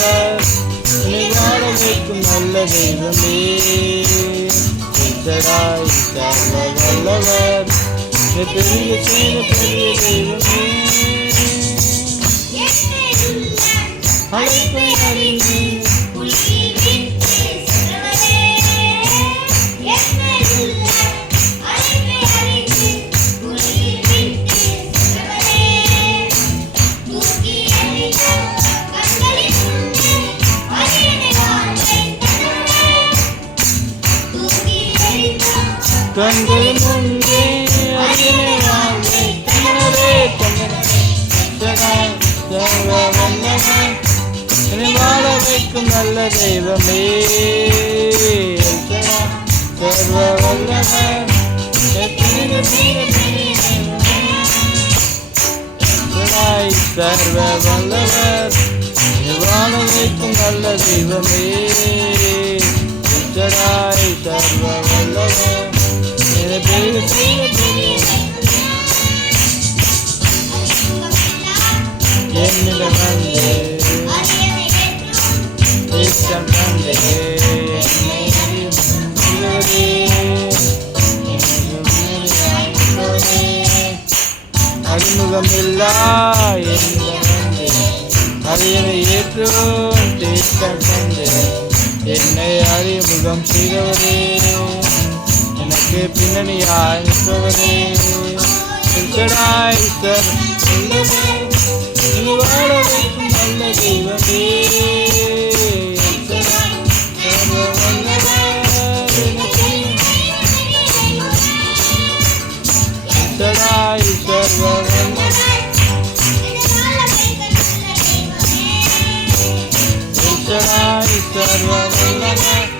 வல்லவர், என்னை வாழ வைக்கும் நல்ல தெய்வமே. எல்சடாய் சர்வ வல்லவர், என்னை பெரிய செய்த பெரிய தெய்வமே. அழைப்பை அறிந்து கண்கள் முன்னே அரியணை வாழ்வை தன்னரே சர்வ வல்லவர், என்னை வாழ வைக்கும் நல்ல தெய்வமே. சர்வ வல்லவர், சர்வ வல்லவர், என்னை வாழ வைக்கும் நல்ல தெய்வமே. சர்வ வல்லவர், என்னிடம் வந்து இஷ்டம் தந்தே அறிமுகமில்லா என்னிடம் வந்து அரியணை ஏற்றும் இஷ்டம் தந்தே என்னை அறிமுகம் செய்தவரே, எனக்கு பின்னணியாய் நிற்பவரே. எல்சடாய் நீ வாழ வைக்கும் நல்ல தெய்வமே. சர்வ வல்லவர், எல்சடாய் சர்வ வல்லவர், எல்சடாய் சர்வ வல்லவர்.